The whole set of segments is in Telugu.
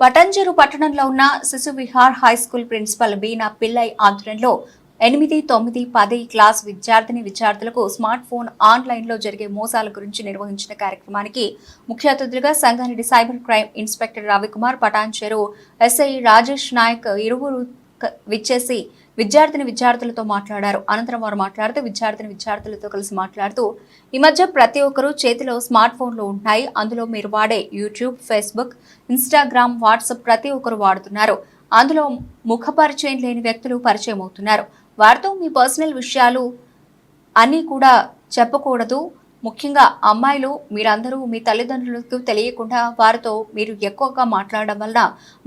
పటంచెరు పట్టణంలో ఉన్న Shishu Vihar high school principal Beena Pillai ఆధ్వర్యంలో ఎనిమిది తొమ్మిది పది క్లాస్ విద్యార్థిని విద్యార్థులకు స్మార్ట్ ఫోన్ ఆన్లైన్లో జరిగే మోసాల గురించి నిర్వహించిన కార్యక్రమానికి ముఖ్య అతిథులుగా Sangareddy cyber crime inspector Ravikumar Patancheru SI Rajesh Nayak ఇరువురు విచ్చేసి విద్యార్థిని విద్యార్థులతో మాట్లాడారు. అనంతరం వారు మాట్లాడుతూ విద్యార్థిని విద్యార్థులతో కలిసి మాట్లాడుతూ ఈ మధ్య ప్రతి ఒక్కరూ చేతిలో స్మార్ట్ ఫోన్లు ఉంటాయి అందులో మీరు వాడే యూట్యూబ్ ఫేస్బుక్ ఇన్స్టాగ్రామ్ వాట్సాప్ ప్రతి ఒక్కరు వాడుతున్నారు. అందులో ముఖ పరిచయం లేని వ్యక్తులు పరిచయం అవుతున్నారు. వారితో మీ పర్సనల్ విషయాలు అన్నీ కూడా చెప్పకూడదు. ముఖ్యంగా అమ్మాయిలు మీరందరూ మీ తల్లిదండ్రులకు తెలియకుండా వారితో మీరు ఎక్కువగా మాట్లాడడం వల్ల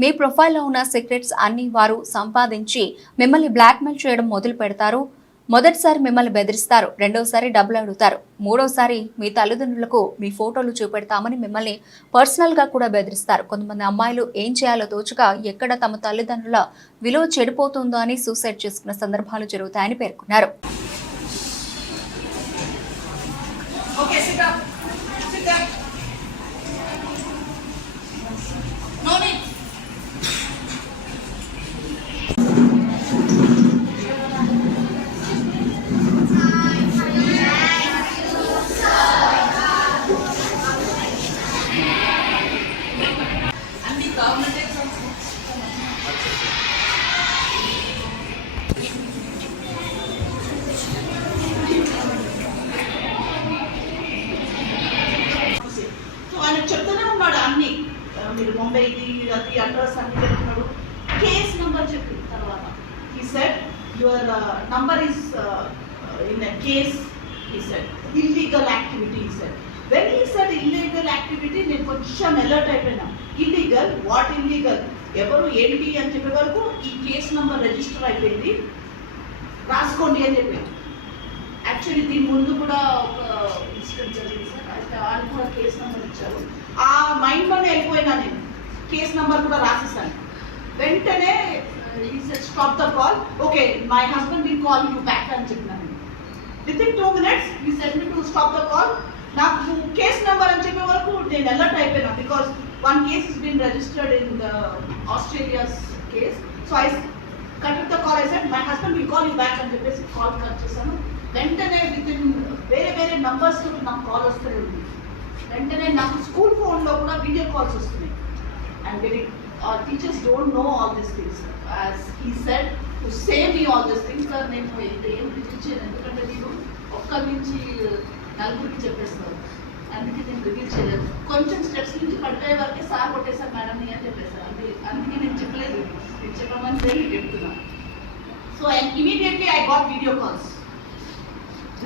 మీ ప్రొఫైల్లో ఉన్న సీక్రెట్స్ అన్ని వారు సంపాదించి మిమ్మల్ని బ్లాక్మెయిల్ చేయడం మొదలు పెడతారు. మొదటిసారి మిమ్మల్ని బెదిరిస్తారు రెండోసారి డబ్బులు అడుగుతారు. మూడోసారి మీ తల్లిదండ్రులకు మీ ఫోటోలు చూపెడతామని మిమ్మల్ని పర్సనల్గా కూడా బెదిరిస్తారు. కొంతమంది అమ్మాయిలు ఏం చేయాలో తోచక ఎక్కడ తమ తల్లిదండ్రుల విలువ చెడిపోతుందో అని సూసైడ్ చేసుకున్న సందర్భాలు జరుగుతాయని పేర్కొన్నారు. Okay, sit up. Sit down. No need. ప్రతి అడ్రస్ అన్ని చెప్తున్నాడు కేస్ నంబర్ చెప్పి తర్వాత. He said your number is in case he said illegal activity he said when he said illegal activity నేను కొంచెం అలర్ట్ అయిపోయినా. ఇల్లీగల్ వాట్ ఇల్లీగల్ ఎవరు ఏంటి అని చెప్పే వరకు ఈ కేస్ నంబర్ రిజిస్టర్ అయిపోయింది. రాసుకోండి అని చెప్పి. యాక్చువల్లీ దీని ముందు కూడా ఒక ఇన్సిడెంట్ జరిగింది సార్. అయితే వాళ్ళు కూడా కేసు నెంబర్ ఇచ్చారు. ఆ మైండ్లోనే వెళ్ళిపోయినా నేను. కేస్ నెంబర్ కూడా రాసేసాను. వెంటనే stop the call okay my husband will call you back అని చెప్పినాను. Within two minutes he said to stop the call నాకు కేస్ నెంబర్ అని చెప్పే వరకు నేను అలర్ట్ అయిపోయినా because one case is been registered in the Australia's case so I cut the call I said my husband will call you back అని చెప్పేసి కాల్ కట్ చేశాను. వెంటనే విత్ ఇన్ వేరే వేరే నంబర్స్ నాకు కాల్ వస్తూనే ఉంది. వెంటనే నాకు స్కూల్ ఫోన్లో కూడా వీడియో కాల్స్ వస్తున్నాయి. And very teachers don't know all this things as he said to save me all this things sir నేను ఇది ఏం రివీల్ ఎందుకంటే నేను ఒక్కరి నుంచి నలుగురికి చెప్పేస్తాను. అందుకే నేను రిలీజ్ చేయలేదు. కొంచెం స్టెప్స్ నుంచి పడిపోయే వరకే సార్ కొట్టేశాను మేడం అని చెప్పేశారు. అందుకే అందుకే నేను చెప్పలేదు. నేను చెప్పమని నేను చెప్తున్నాను so I immediately I got video calls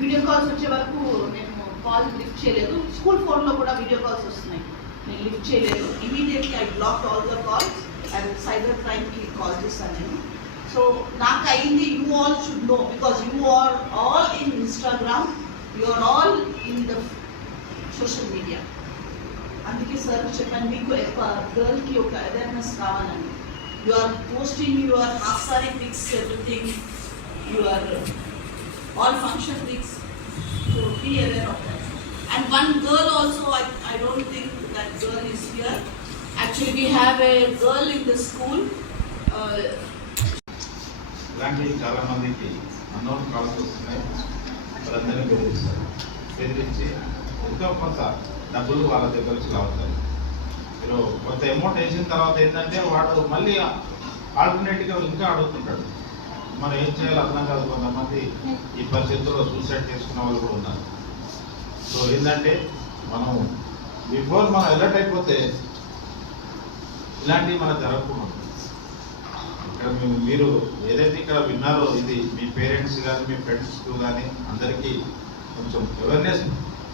video calls వచ్చే వరకు నేను కాల్ లిఫ్ట్ చేయలేదు. స్కూల్ ఫోన్లో కూడా వీడియో కాల్స్ వస్తున్నాయి. నేను లిఫ్ట్ చేయలేదు immediately I block all the calls and cyber క్రైమ్కి call చేశాను నేను సో నాకు అయింది you all should know because you are all in Instagram you are all in the social media అందుకే సార్ చెప్పాను మీకు ఒక గర్ల్కి ఒక అవేర్నెస్ కావాలండి. You are posting your half sorry pics everything you are all function weeks to be aware of that. And one girl also, I, I don't think that girl is here. Actually, we have a girl in the school. Uh, ఇలాంటి చాలా మందికి అన్నోన్ కాల్స్ వస్తున్నాయి. వాళ్ళందరినీ బెదిరిస్తారు. బెదిరించి ఎంతో కొంత డబ్బులు వాళ్ళ దగ్గర నుంచి లాగుతారు మీరు కొంత అమౌంట్ వేసిన తర్వాత ఏంటంటే వాడు మళ్ళీ ఆల్టర్నేట్గా ఇంకా అడుగుతుంటాడు. మనం ఏం చేయాలో అర్థం కాదు కొంతమంది ఈ పరిస్థితుల్లో సూసైడ్ చేసుకున్న వాళ్ళు కూడా ఉన్నారు. సో ఏంటంటే మనం బిఫోర్ మనం అలర్ట్ అయిపోతే ఇలాంటివి మనం జరగకుండా ఉంటుంది. ఇక్కడ మేము మీరు ఏదైతే ఇక్కడ విన్నారో ఇది మీ పేరెంట్స్ కానీ మీ ఫ్రెండ్స్కు కానీ అందరికీ కొంచెం అవేర్నెస్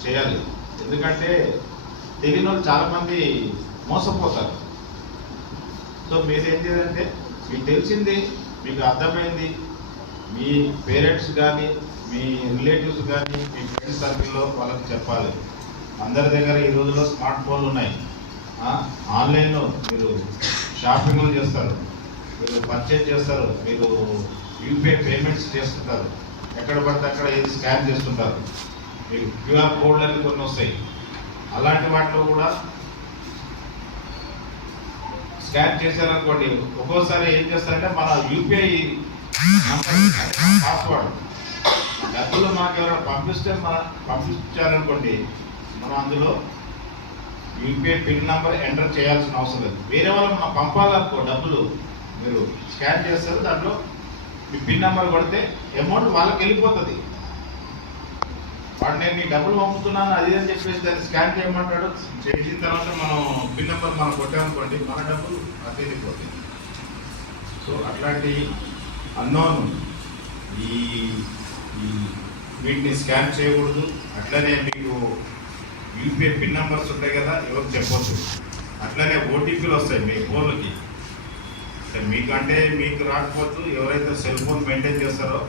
చేయాలి. ఎందుకంటే తెలియని వాళ్ళు చాలామంది మోసపోతారు. సో మీరు ఏం చేయాలంటే మీకు తెలిసింది మీకు అర్థమైంది మీ పేరెంట్స్ కానీ మీ రిలేటివ్స్ కానీ మీ ఫ్రెండ్స్ సర్కిల్లో వాళ్ళకి చెప్పాలి. అందరి దగ్గర ఈ రోజుల్లో స్మార్ట్ ఫోన్లు ఉన్నాయి. ఆన్లైన్లో మీరు షాపింగ్లు చేస్తారు మీరు పర్చేజ్ చేస్తారు మీరు యూపీఐ పేమెంట్స్ చేస్తుంటారు. ఎక్కడ పడితే అక్కడ ఏది స్కాన్ చేస్తుంటారు. మీకు క్యూఆర్ కోడ్లు కొన్ని వస్తాయి. అలాంటి వాటిలో కూడా స్కాన్ చేశారనుకోండి ఒక్కోసారి ఏం చేస్తారంటే మన యూపీఐ పాస్వర్డ్ డబ్బులు మాకు ఎవరైనా పంపిస్తే మన పంపించారనుకోండి మనం అందులో యూపీఐ పిన్ నెంబర్ ఎంటర్ చేయాల్సిన అవసరం లేదు. వేరే వాళ్ళు మనం పంపాలనుకో డబ్బులు మీరు స్కాన్ చేస్తారు దాంట్లో మీ పిన్ నెంబర్ కొడితే అమౌంట్ వాళ్ళకి వెళ్ళిపోతుంది. వాడు నేను మీ డబ్బులు పంపుతున్నాను అది అని చెప్పేసి దాన్ని స్కాన్ చేయమంటాడు. చేసిన తర్వాత మనం పిన్ నెంబర్ మనం కొట్టామనుకోండి మన డబ్బులు అది వెళ్ళిపోతుంది సో అట్లాంటి అన్నోన్ ఈ వీటిని స్కాన్ చేయకూడదు. అట్లనే మీకు యూపీఐ పిన్ నెంబర్స్ ఉంటాయి కదా ఎవరు చెప్పొచ్చు అట్లనే ఓటీపీలు వస్తాయి మీ ఫోన్లకి. మీకంటే మీకు రాకపోతే ఎవరైతే సెల్ ఫోన్ మెయింటైన్ చేస్తారో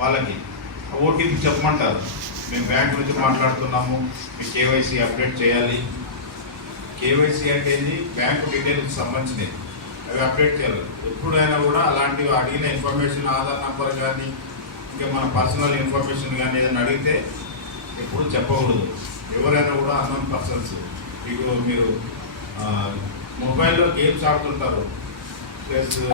వాళ్ళకి. ఆ ఓటీపీ చెప్పమంటారు. మేము బ్యాంక్ నుంచి మాట్లాడుతున్నాము మీ కేవైసీ అప్డేట్ చేయాలి. కేవైసీ అంటే ఏంది? బ్యాంకు డీటెయిల్స్ సంబంధించినవి. అవి అప్డేట్ చేయాలి. ఎప్పుడైనా కూడా అలాంటివి అడిగిన ఇన్ఫర్మేషన్ ఆధార్ నెంబర్ కానీ ఇంకా మన పర్సనల్ ఇన్ఫర్మేషన్ కానీ ఏదైనా అడిగితే ఎప్పుడు చెప్పకూడదు. ఎవరైనా కూడా అన్నోన్ పర్సన్స్ ఇప్పుడు మీరు మొబైల్లో గేమ్స్ ఆడుతుంటారు. ప్లస్